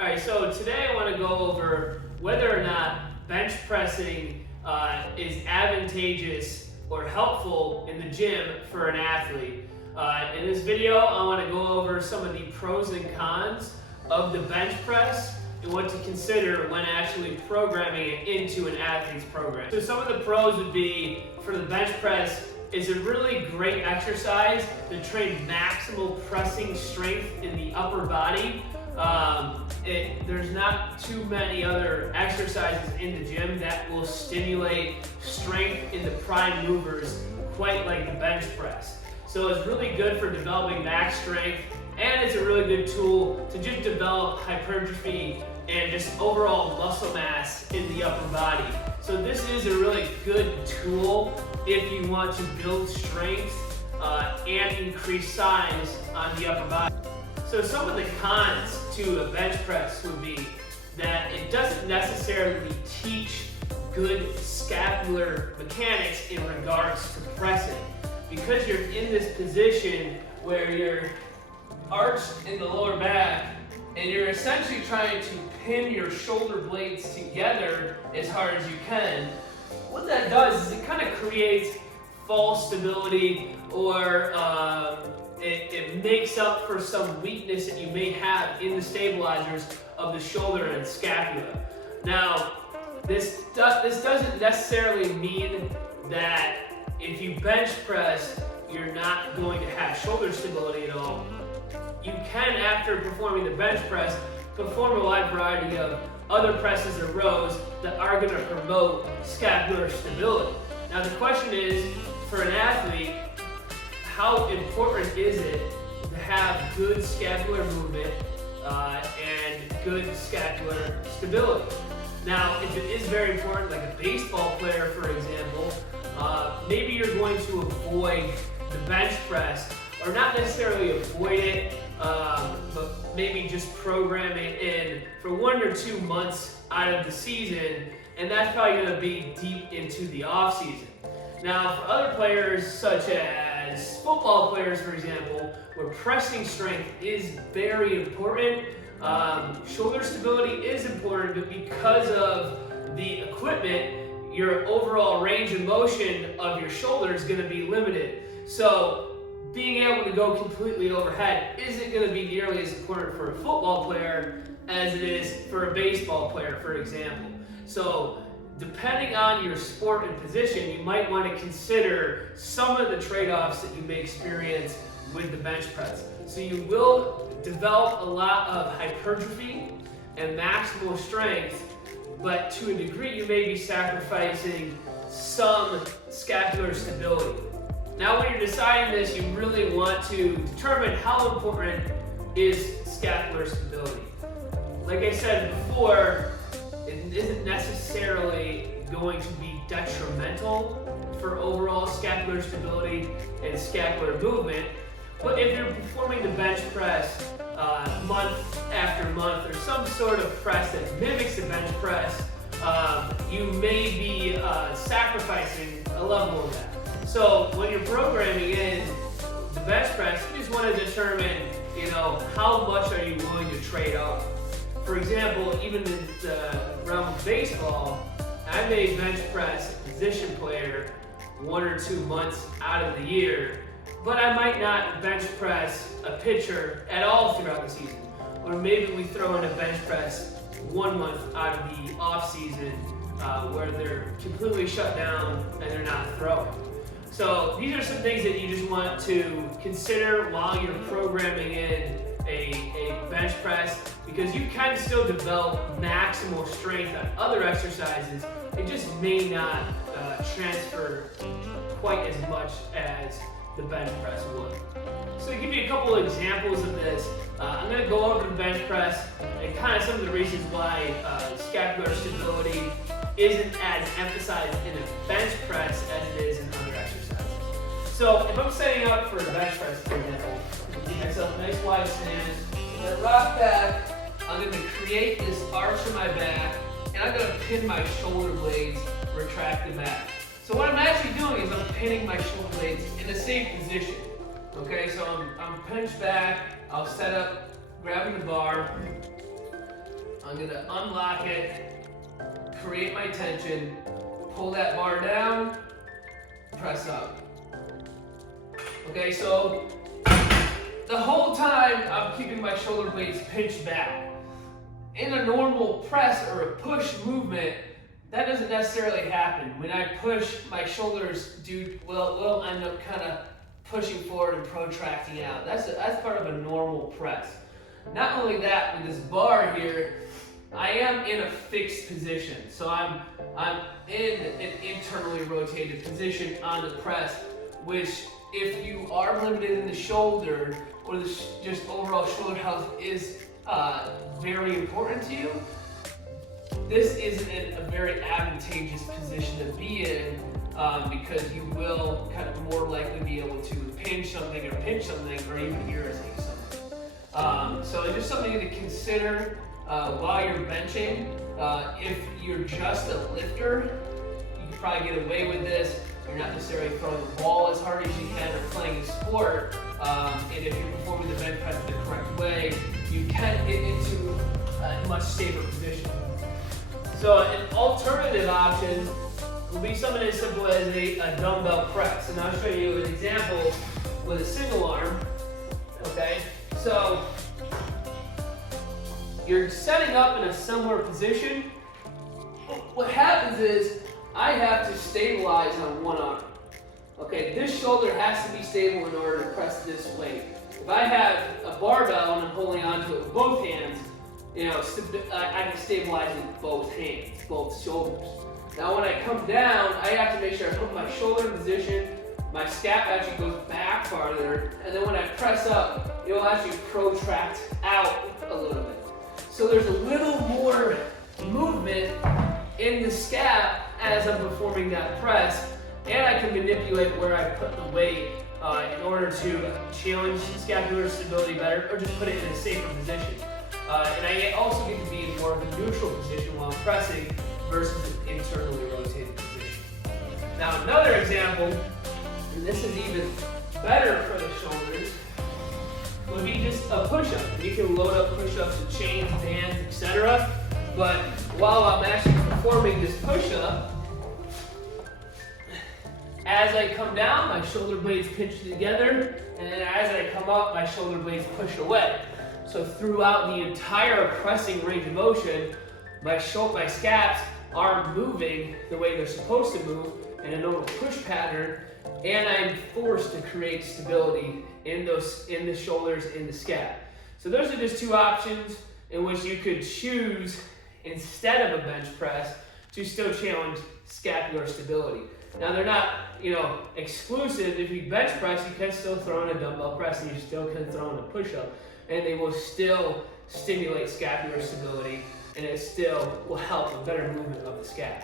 Alright, so today I want to go over whether or not bench pressing is advantageous or helpful in the gym for an athlete. In this video, I want to go over some of the pros and cons of the bench press and what to consider when actually programming it into an athlete's program. So some of the pros would be, for the bench press, it's a really great exercise to train maximal pressing strength in the upper body. There's not too many other exercises in the gym that will stimulate strength in the prime movers quite like the bench press. So it's really good for developing max strength, and it's a really good tool to just develop hypertrophy and just overall muscle mass in the upper body. So this is a really good tool if you want to build strength and increase size on the upper body. So some of the cons to a bench press would be that it doesn't necessarily teach good scapular mechanics in regards to pressing. Because you're in this position where you're arched in the lower back and you're essentially trying to pin your shoulder blades together as hard as you can, what that does is it kind of creates false stability, or it makes up for some weakness that you may have in the stabilizers of the shoulder and scapula. Now, this doesn't necessarily mean that if you bench press, you're not going to have shoulder stability at all. You can, after performing the bench press, perform a wide variety of other presses or rows that are going to promote scapular stability. Now the question is, for an athlete, how important is it to have good scapular movement and good scapular stability? Now, if it is very important, like a baseball player, for example, maybe you're going to avoid the bench press, or not necessarily avoid it, but maybe just program it in for 1 or 2 months out of the season, and that's probably going to be deep into the off season. Now, for other players, such as football players, for example, where pressing strength is very important, shoulder stability is important, but because of the equipment, your overall range of motion of your shoulder is going to be limited. So being able to go completely overhead isn't going to be nearly as important for a football player as it is for a baseball player, for example. So depending on your sport and position, you might want to consider some of the trade-offs that you may experience with the bench press. So you will develop a lot of hypertrophy and maximal strength, but to a degree you may be sacrificing some scapular stability. Now when you're deciding this, you really want to determine how important is scapular stability. Like I said before, it isn't necessarily going to be detrimental for overall scapular stability and scapular movement, but if you're performing the bench press month after month, or some sort of press that mimics the bench press, you may be sacrificing a level of that. So when you're programming in the bench press, you just want to determine, how much are you willing to trade off. For example, even in the realm of baseball, I may bench press a position player 1 or 2 months out of the year, but I might not bench press a pitcher at all throughout the season. Or maybe we throw in a bench press 1 month out of the off season where they're completely shut down and they're not throwing. So these are some things that you just want to consider while you're programming in a bench press, because you can still develop maximal strength on other exercises. It just may not transfer quite as much as the bench press would. So to give you a couple of examples of this, I'm going to go over the bench press and kind of some of the reasons why scapular stability isn't as emphasized in a bench press as it is in other exercises. So if I'm setting up for the bench press, for example, give myself a nice wide stance, I'm going to rock back, I'm going to create this arch in my back, and I'm going to pin my shoulder blades, retract the back. So what I'm actually doing is I'm pinning my shoulder blades in a safe position. Okay, so I'm pinched back, I'll set up, grabbing the bar, I'm gonna unlock it, create my tension, pull that bar down, press up. Okay, so the whole time I'm keeping my shoulder blades pinched back. In a normal press or a push movement, that doesn't necessarily happen. When I push, my shoulders will end up kind of pushing forward and protracting out. That's part of a normal press. Not only that, with this bar here, I am in a fixed position. So I'm in an internally rotated position on the press, which if you are limited in the shoulder or just overall shoulder health is very important to you, this isn't a very advantageous position to be in because you will kind of more likely be able to pinch something or even irritate something. So it's just something to consider while you're benching. If you're just a lifter, you can probably get away with this. You're not necessarily throwing the ball as hard as you can or playing a sport. And if you're performing the bench press the correct way, you can get into a much safer position. So an alternative option will be something as simple as a dumbbell press. And I'll show you an example with a single arm. Okay, so you're setting up in a similar position. What happens is I have to stabilize on one arm. Okay, this shoulder has to be stable in order to press this weight. If I have a barbell and I'm holding onto it with both hands, I can stabilize with both hands, both shoulders. Now when I come down, I have to make sure I put my shoulder in position, my scap actually goes back farther, and then when I press up, it will actually protract out a little bit. So there's a little more movement in the scap as I'm performing that press, and I can manipulate where I put the weight in order to challenge scapular stability better, or just put it in a safer position. And I also get to be in more of a neutral position while I'm pressing versus an internally rotated position. Now another example, and this is even better for the shoulders, would be just a push-up. You can load up push-ups with chains, bands, etc. But while I'm actually performing this push-up, as I come down, my shoulder blades pinch together, and then as I come up, my shoulder blades push away. So throughout the entire pressing range of motion, my scaps are moving the way they're supposed to move in a normal push pattern, and I'm forced to create stability in the shoulders, in the scap. So those are just two options in which you could choose instead of a bench press to still challenge scapular stability. Now they're not, exclusive. If you bench press, you can still throw in a dumbbell press, and you still can throw in a push-up, and they will still stimulate scapular stability, and it still will help a better movement of the scap.